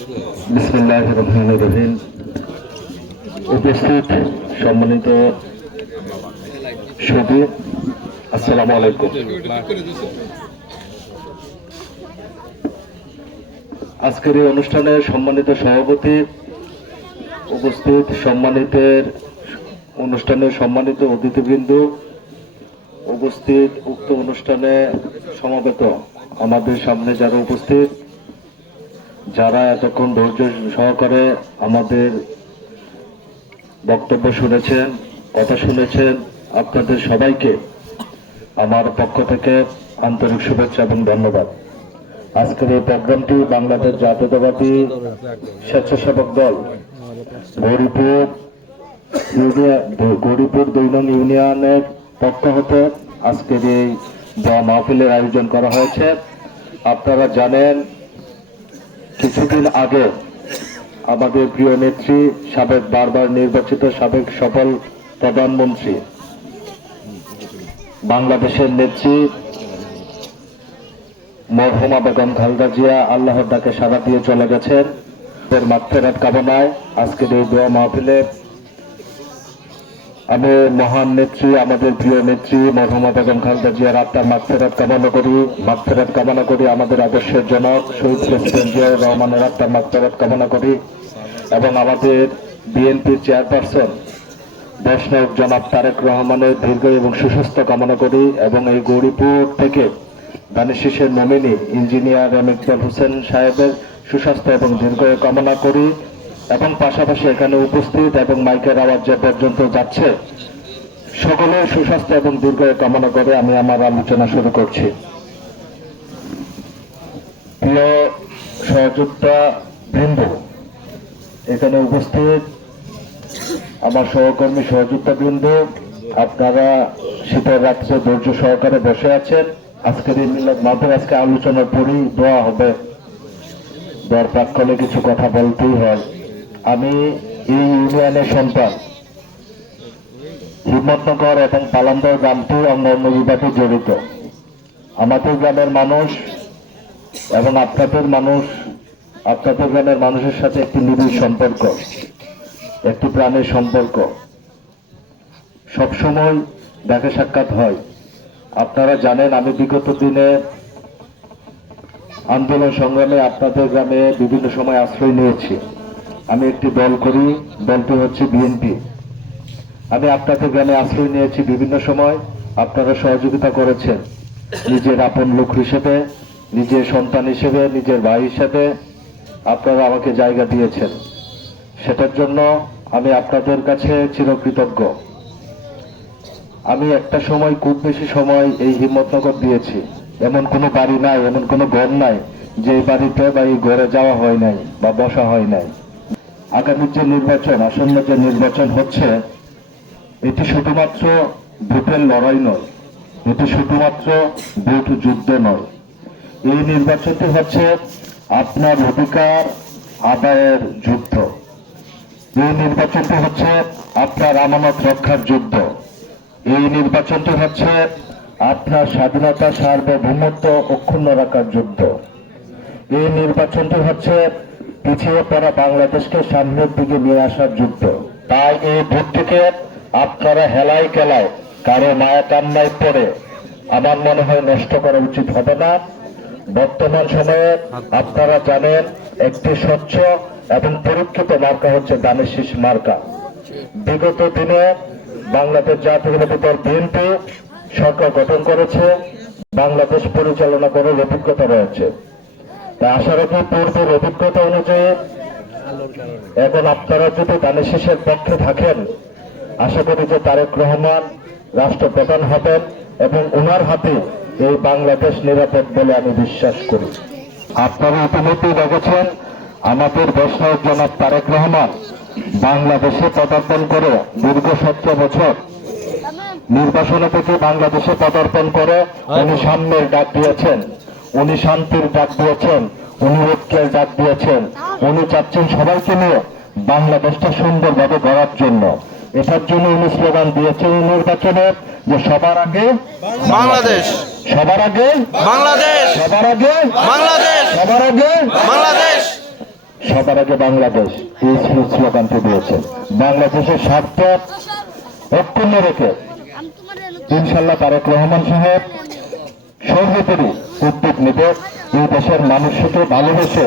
বিসমিল্লাহির রহমানির রহিম। উপস্থিত সম্মানিত সুধী, আসসালামু আলাইকুম। আজকের এই অনুষ্ঠানে সম্মানিত সভাপতি, উপস্থিত অনুষ্ঠানের সম্মানিত অতিথিবৃন্দ, উপস্থিত উক্ত অনুষ্ঠানে সমবেত আমাদের সামনে যারা উপস্থিত, যারা এতক্ষণ ধৈর্য সহকারে আমাদের বক্তব্য শুনেছেন, কথা শুনেছেন, আপনাদের সবাইকে আমার পক্ষ থেকে আন্তরিক শুভেচ্ছা এবং ধন্যবাদ। আজকের এই প্রোগ্রামটি বাংলাদেশ জাতীয়তাবাদী স্বেচ্ছাসেবক দল গৌরীপুর ২ নং ইউনিয়নের পক্ষ হতে আজকের এই মাহফিলের আয়োজন করা হয়েছে। আপনারা জানেন, কিছুদিন আগে আমাদের প্রিয় নেত্রী, সাবেক বারবার নির্বাচিত সাবেক সফল প্রধানমন্ত্রী, বাংলাদেশের নেত্রী মরহুমা বেগম খালেদা জিয়া আল্লাহর ডাকে সাড়া দিয়ে চলে গেছেন। এর মাগফিরাত কামনায় আজকের এই দোয়া মাহফিলে আমি মহান নেত্রী, আমাদের প্রিয় নেত্রী মরহুমা বেগম খালেদা জিয়ার আত্মার মাগফিরাত কামনা করি। আমাদের আদর্শের জনক শহীদ প্রেসিডেন্ট জিয়াউর রহমানের আত্মার মাগফিরাত কামনা করি এবং আমাদের বিএনপির চেয়ারপারসন দেশনায়ক জনাব তারেক রহমানের দীর্ঘ এবং সুস্বাস্থ্য কামনা করি এবং এই গৌরীপুর থেকে দানিশের নমিনি ইঞ্জিনিয়ার ইকবাল হোসেন সাহেবের সুস্বাস্থ্য এবং দীর্ঘ কামনা করি এবং পাশাপাশি এখানে উপস্থিত এবং মাইকের আওয়াজ যে পর্যন্ত যাচ্ছে সকলের সুস্বাস্থ্য এবং দীর্ঘ কামনা করে আমি আমার আলোচনা শুরু করছি। প্রিয় সহযোদ্ধা বৃন্দ, এখানে উপস্থিত আমার সহকর্মী সহযোদ্ধা বৃন্দ, আপনারা শীতের রাত্রে ধৈর্য সহকারে বসে আছেন। আজকের এই মিলাদ মাহফিল, আজকে আলোচনার পরেই দোয়া হবে, দর প্রাক্কালে কিছু কথা বলতেই হয়। আমি এই ইউনিয়নের সন্তান, হিম্মতনগর এবং পালান্দর গ্রামটি অন্যান্য বিভাগে জড়িত। আমাদের গ্রামের মানুষ এবং আপনাদের গ্রামের মানুষের সাথে একটি নিবিড় সম্পর্ক, একটি প্রাণের সম্পর্ক, সবসময় দেখা সাক্ষাৎ হয়। আপনারা জানেন, আমি বিগত দিনে আন্দোলন সংগ্রামে আপনাদের গ্রামে বিভিন্ন সময় আশ্রয় নিয়েছি। আমি একটি দল করি, দলটি হচ্ছে বিএনপি। আমি আপনাদের গ্রামে আশ্রয় নিয়েছি বিভিন্ন সময়, আপনারা সহযোগিতা করেছেন নিজের আপন লোক হিসেবে, নিজের সন্তান হিসেবে, নিজের ভাই হিসেবে আপনারা আমাকে জায়গা দিয়েছেন। সেটার জন্য আমি আপনাদের কাছে চিরকৃতজ্ঞ। আমি একটা সময়, খুব বেশি সময় এই হিম্মতনগর দিয়েছি। এমন কোনো বাড়ি নাই, এমন কোনো ঘর নাই যে এই বাড়িতে বা এই ঘরে যাওয়া হয় নাই বা বসা হয় নাই। আগামী যে নির্বাচন, আসন্ন যে নির্বাচন হচ্ছে, এটি শুধুমাত্র ভোটের লড়াই নয়, এটি শুধুমাত্র ভোট যুদ্ধ নয়। এই নির্বাচনটি হচ্ছে আপনার অধিকার আদায়ের যুদ্ধ। এই নির্বাচনটি হচ্ছে আপনার আমানত রক্ষার যুদ্ধ। এই নির্বাচনটি হচ্ছে আপনার স্বাধীনতা, সার্বভৌমত্ব অক্ষুণ্ণ রাখার যুদ্ধ। এই নির্বাচনটি হচ্ছে পিছিয়ে পড়া বাংলাদেশকে সামনের দিকে নিয়ে আসার যুদ্ধ। তাই এই ভোটটিকে আপনারা হেলায় খেলায়, কারো মায়া কান্নায় পড়ে আমার মনে হয় নষ্ট করা উচিত হবে না। বর্তমান সময়ে আপনারা জানেন, একটি স্বচ্ছ এবং পরীক্ষিত মার্কা হচ্ছে ধানের শীষ মার্কা। বিগত দিনে বাংলাদেশ জাতীয়তাবাদী দল বিএনপি সরকার গঠন করেছে, বাংলাদেশ পরিচালনা করার অভিজ্ঞতা রয়েছে। তাই আশা রাখি পূর্বের অভিজ্ঞতা অনুযায়ী এখন আপনারা যদি ধানের শীষের পক্ষে থাকেন, আশা করি যে তারেক রহমান রাষ্ট্রপ্রধান হবেন এবং ওনার হাতে এই বাংলাদেশ নিরাপদ বলে আমি বিশ্বাস করি। আপনারা ইতিমধ্যেই দেখেছেন, আমাদের দেশনায়ক জনাব তারেক রহমান বাংলাদেশে পদার্পণ করে দীর্ঘ 17 বছর নির্বাসনে থেকে বাংলাদেশে পদার্পণ করে উনি সাম্যের ডাক দিয়েছেন, উনি শান্তির ডাক দিয়েছেন, উনি ঐক্যের ডাক দিয়েছেন। উনি চাচ্ছেন সবাইকে নিয়ে বাংলাদেশটা সুন্দরভাবে গড়ার জন্য। এটার জন্য উনি স্লোগান দিয়েছেন নির্বাচনে যে সবার আগে বাংলাদেশ, সবার আগে বাংলাদেশ, সবার আগে বাংলাদেশ, সবার আগে বাংলাদেশ। সবার আগে বাংলাদেশ এই স্লোগানটি দিয়েছেন। বাংলাদেশের স্বার্থ অক্ষুণ্ণ রেখে ইনশাল্লাহ তারেক রহমান সাহেব সর্বোপরি উদ্যোগ নেবে এই দেশের মানুষকে ভালোবেসে,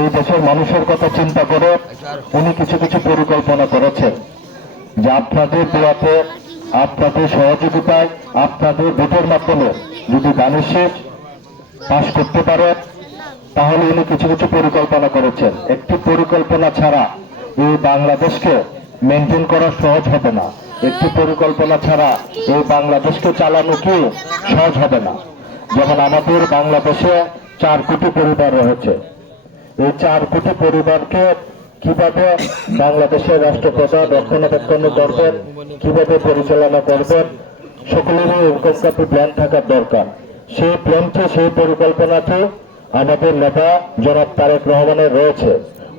এই দেশের মানুষের কথা চিন্তা করে উনি কিছু কিছু পরিকল্পনা করেছেন যে আপনাদের দোয়াতে, আপনাদের সহযোগিতায়, আপনাদের ভোটের মাধ্যমে যদি ধানের শীষ পাশ করতে পারে তাহলে উনি কিছু কিছু পরিকল্পনা করেছেন। একটি পরিকল্পনা ছাড়া এই বাংলাদেশকে মেনটেন করা সহজ হবে না। একটি পরিকল্পনা ছাড়া এই বাংলাদেশকে চালানো কি সহজ হবে না। যেমন আমাদের বাংলাদেশে 4 কোটি পরিবার রয়েছে। এই 4 কোটি পরিবারকে কিভাবে বাংলাদেশের রাষ্ট্রপ্রধান রক্ষণাবেক্ষণ করবেন, কিভাবে পরিচালনা করবেন, সকলেরই এরকম একটা প্ল্যান থাকার দরকার। সেই প্ল্যানটি, সেই পরিকল্পনাটি আমাদের নেতা জনাব তারেক রহমানের রয়েছে।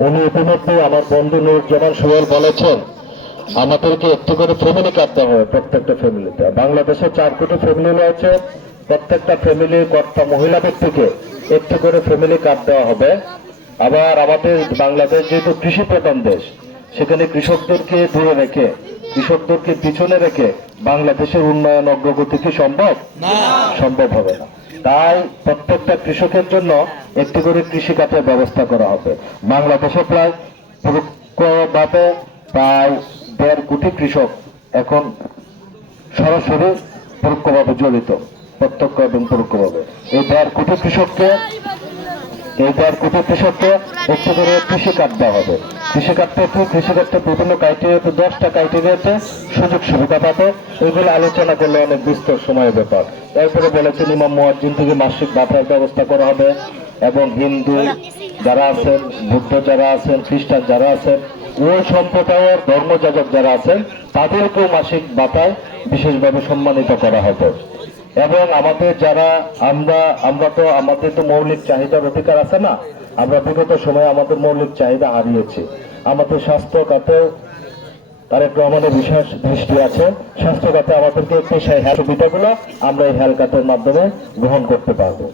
উনি ইতিমধ্যে আমার বন্ধু নুরুজ্জামান সোহেল বলেছেন আমাদেরকে একটু করে ফ্যামিলি কার্ড দেওয়া হবে প্রত্যেকটা ফ্যামিলিতে। বাংলাদেশে 4 কোটি ফ্যামিলি রয়েছে, প্রত্যেকটা ফ্যামিলির কর্তা মহিলা ব্যক্তিকে একটু করে ফ্যামিলি কার্ড দেওয়া হবে। আবার আমাদের বাংলাদেশ যেহেতু কৃষি প্রধান দেশ, সেখানে কৃষকদেরকে দূরে রেখে, কৃষকদেরকে পিছনে রেখে বাংলাদেশের উন্নয়ন অগ্রগতি কি সম্ভব হবে না। তাই প্রত্যেকটা কৃষকের জন্য একটি করে কৃষি কার্ডের ব্যবস্থা করা হবে। বাংলাদেশে প্রায় 1.5 কোটি কৃষক এখন সরাসরি পরোক্ষভাবে জড়িত, প্রত্যক্ষ এবং পরোক্ষভাবে। এই 1.5 কোটি কৃষককে একটু করে কৃষি কার্ড দেওয়া হবে। কৃষি কার্ডটা বিভিন্ন ক্রাইটেরিয়াতে 10টা ক্রাইটেরিয়াতে সুযোগ সুবিধা পাবে। এগুলো আলোচনা করলে অনেক বিস্তর সময়ের ব্যাপার। এরপরে বলেছেন ইমাম মুয়াজ্জিন থেকে মাসিক ভাতার ব্যবস্থা করা হবে এবং হিন্দু যারা আছেন, বৌদ্ধ যারা আছেন, খ্রিস্টান যারা আছেন, ওই সম্প্রদায়ের ধর্মযাজক যারা আছেন তাদেরকেও মাসিক ভাতায় বিশেষভাবে সম্মানিত করা হবে। এবং আমাদের যারা আমাদের তো মৌলিক চাহিদার অধিকার আছে না, আমরা বিগত সময়ে আমাদের মৌলিক চাহিদা হারিয়েছি। আমাদের স্বাস্থ্য খাতে তারেক রহমানের বিশেষ দৃষ্টি আছে। স্বাস্থ্য খাতে আমাদেরকে সেই সুবিধাগুলো আমরা এই হেলথ কার্ডের মাধ্যমে গ্রহণ করতে পারবো।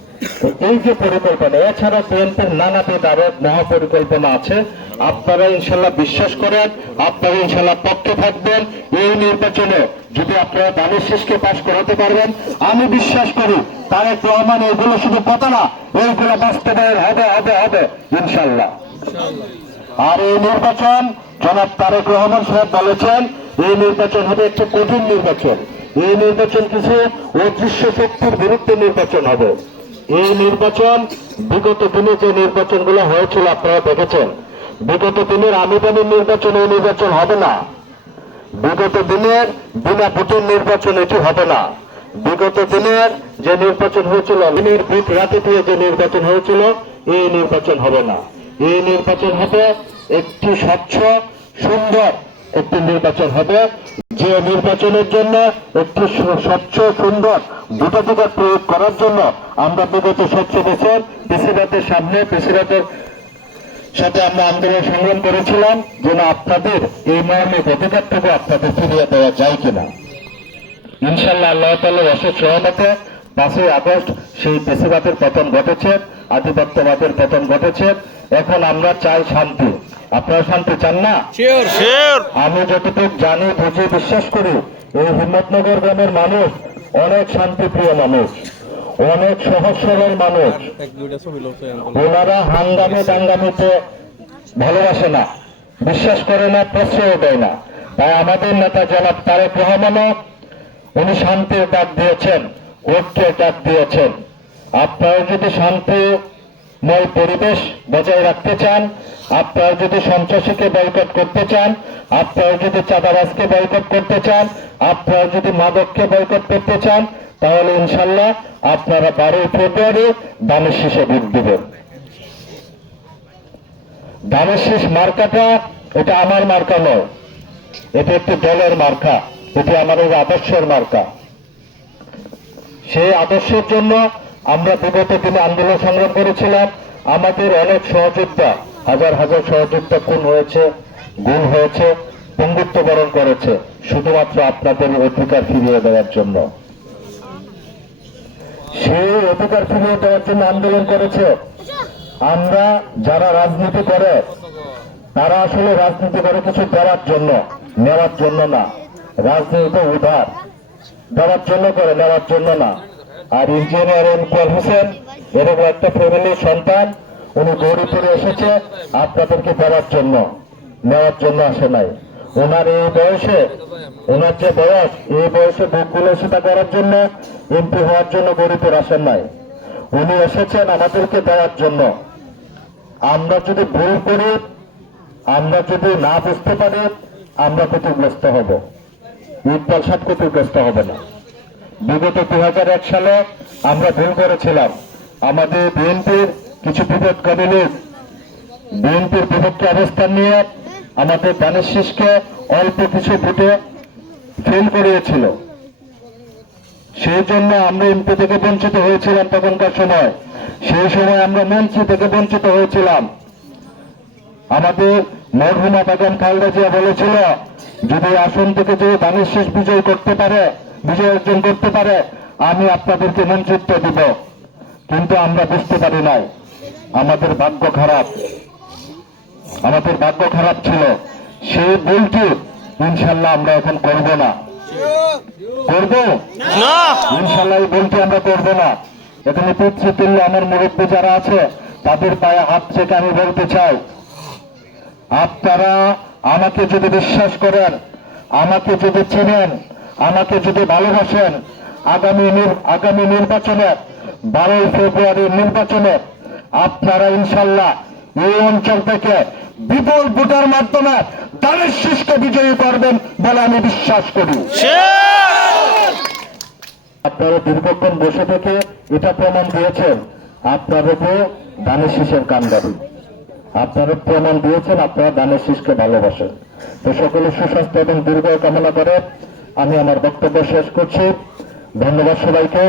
তো এই যে পরিকল্পনা, এছাড়া বিএনপির নানাবিধ আরো মহাপরিকল্পনা আছে। আপনারা ইনশাল্লাহ বিশ্বাস করেন, আপনারা ইনশাল্লাহ পক্ষে থাকবেন। এই নির্বাচনে যদি আপনারা ধানের শীষকে পাশ করাতে পারবেন, আমি বিশ্বাস করি তারেক রহমান এগুলো শুধু কথা না, এইগুলো বাস্তবায়ন হবে ইনশাল্লাহ। আর এই নির্বাচন জনাব তারেক রহমান সাহেব বলেছেন এই নির্বাচন হবে একটা কঠিন নির্বাচন। এই নির্বাচন কিছু অদৃশ্য শক্তির বিরুদ্ধে নির্বাচন হবে। এই নির্বাচন বিগত দিনে যে নির্বাচনগুলো হয়েছিল আপনারা দেখেছেন। বিগত দিনের আমিদানির নির্বাচন এই নির্বাচন হবে না। বিগত দিনের বিনা ভোটের নির্বাচন এটি হবে না। বিগত দিনের যে নির্বাচন হয়েছিল, বুথ রাতে দিয়ে যে নির্বাচন হয়েছিল, এই নির্বাচন হবে না। এই নির্বাচন হবে একটি স্বচ্ছ সুন্দর একটি নির্বাচন হবে, যে নির্বাচনের জন্য একটি স্বচ্ছ সুন্দর ভোটাধিকার প্রয়োগ করার জন্য আমরা বিগত 7 বছর প্রেসিডেন্টের সাথে আমরা আন্দোলন সংগ্রাম করেছিলাম যেন আপনাদের এই মর্মের অধিকারটুকু আপনাদের ফিরিয়ে দেওয়া যায় কিনা। ইনশাল্লাহ আল্লাহ তাআলার অশেষ রহমতে 5ই আগস্ট সেই প্রেসিডেন্টের পতন ঘটেছে, আধিপত্যবাদের পতন ঘটেছে। এখন আমরা চাই শান্তি। আপনারা শান্তি চান না? আমি যতটুকু জানি, বুঝে, বিশ্বাস করি এই হিম্মতনগর গ্রামের মানুষ অনেক শান্তিপ্রিয় মানুষ, অনেক সহজ সরল মানুষ। ওনারা হাঙ্গামে দাঙ্গামিতে ভালোবাসে না, বিশ্বাস করে না, প্রশ্রয় দেয় না। তাই আমাদের নেতা জনাব তারেক রহমানও উনি শান্তির ডাক দিয়েছেন, ঐক্যের ডাক দিয়েছেন। আপনারা যদি শান্তিময় পরিবেশ বজায় রাখতে চান, আপনারা যদি সন্ত্রাসীকে বয়কট করতে চান, আপনারা যদি চাঁদাবাজকে বয়কট করতে চান, আপনারা যদি মাদককে বয়কট করতে চান, তাহলে ইনশাল্লাহ আপনারা 12ই ফেব্রুয়ারি ধানের শীষে ভোট দিবেন। ধানের শীষ মার্কাটা এটা আমার মার্কা নয়, এটা একটি দলের মার্কা, এটি আমাদের আদর্শের মার্কা। সেই আদর্শের জন্য আমরা বিগত দিনে আন্দোলন সংগ্রাম করেছিলাম। আমাদের অনেক সহযোদ্ধা, হাজার হাজার সহযোদ্ধা খুন হয়েছে, গুম হয়েছে, পঙ্গুত্ব বরণ করেছে, শুধুমাত্র আপনাদের অধিকার ফিরিয়ে দেওয়ার জন্য। সেই অধিকার ফিরিয়ে দেওয়ার জন্য আন্দোলন করেছে। আমরা যারা রাজনীতি করে তারা আসলে রাজনীতি করে কিছু দেওয়ার জন্য, নেওয়ার জন্য না। রাজনীতি উদার, দেওয়ার জন্য করে, নেওয়ার জন্য না। আর ইঞ্জিনিয়ার ইকবাল হোসেন এরকম একটা ফ্যামিলির সন্তান, উনি গৌরীপুরে এসেছে আপনাদেরকে দেওয়ার জন্য, নেওয়ার জন্য আসে নাই। ওনার এই বয়সে, ওনার যে বয়স, এই বয়সে বুকগুলো সেটা করার জন্য, এমপি হওয়ার জন্য গৌরীপুর আসেন নাই। উনি এসেছেন আমাদেরকে দেওয়ার জন্য। আমরা যদি ভুল করি, আমরা যদি না বুঝতে পারি, আমরা ক্ষতিগ্রস্ত হব। ইকবাল সাহেব ক্ষতিগ্রস্ত হবে না। বিগত 2001 সালে আমরা ভুল করেছিলাম। আমাদের বিএনপির কিছু বিপদগামী লোক বিএনপির বিপক্ষে অবস্থান নিয়ে আমাদের দানের শীষকে অল্প কিছু ভোটে ফেল করিয়েছিল। সেই জন্য আমরা এমপি থেকে বঞ্চিত হয়েছিলাম তখনকার সময়। সেই সময় আমরা মন্ত্রী থেকে বঞ্চিত হয়েছিলাম। আমাদের মরহুমা বেগম খালেদা জিয়া বলেছিল, যদি আসন থেকে যদি দানের শীষ বিজয় অর্জন করতে পারে, আমি আপনাদেরকে মন্ত্রিত্ব দিব। কিন্তু আমরা বুঝতে পারি নাই, আমাদের ভাগ্য খারাপ ছিল। সেই ভুলটি ইনশাল্লাহ আমরা এখন করব না। করব না ইনশাল্লাহ, এই ভুলটি আমরা করব না। এখানে পিতৃতুল্য আমার মুরব্বী যারা আছে তাদের পায়ে হাত থেকে আমি বলতে চাই, আপনারা আমাকে যদি বিশ্বাস করেন, আমাকে যদি চেনেন, আমাকে যদি ভালোবাসেন, আগামী নির্বাচনে 12 ফেব্রুয়ারির নির্বাচনে আপনারা ইনশাল্লাহ এই অঞ্চল থেকে বিপুল ভোটের মাধ্যমে দানের শীষকে বিজয়ী করবেন বলে আমি বিশ্বাস করি। আপনারা দীর্ঘক্ষণ বসে থেকে এটা প্রমাণ দিয়েছেন আপনাদের দানের শীষের কান্ডারি। আপনারা প্রমাণ দিয়েছেন আপনারা দানের শীষকে ভালোবাসেন। তো সকলের সুস্বাস্থ্য এবং দীর্ঘ কামনা করে আমি আমার বক্তব্য শেষ করছি। ধন্যবাদ সবাইকে।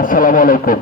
আসসালামু আলাইকুম।